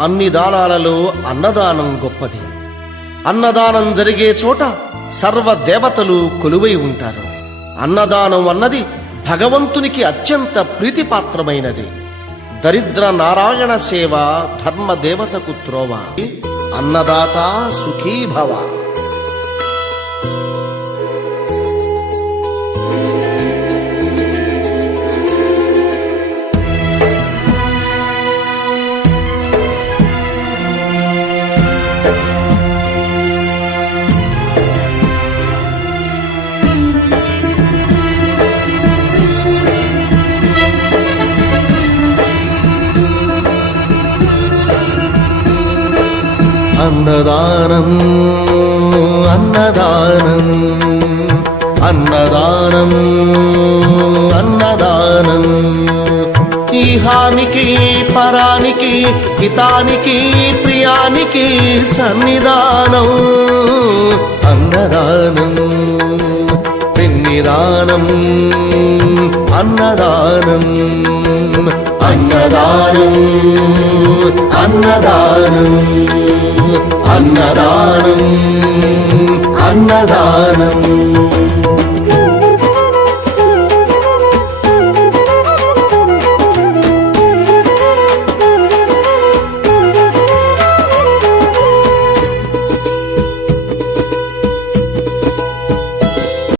అన్ని దానాలలో అన్నదానం గొప్పది. అన్నదానం జరిగే చోట సర్వ దేవతలు కొలువై ఉంటారు. అన్నదానం అన్నది భగవంతునికి అత్యంత ప్రీతిపాత్రమైనది. దరిద్ర నారాయణ సేవ ధర్మదేవతకు త్రోవ. అన్నదాత సుఖీభవ. అన్నదానం అన్నదానం అన్నదానం అన్నదానం. ఈహానికి పరానికి హితానికి ప్రియానికి సన్నిధానం. అన్నదానం పిన్నిదానం అన్నదానం అన్నదానం అన్నదానం అన్నదానం అన్నదానం.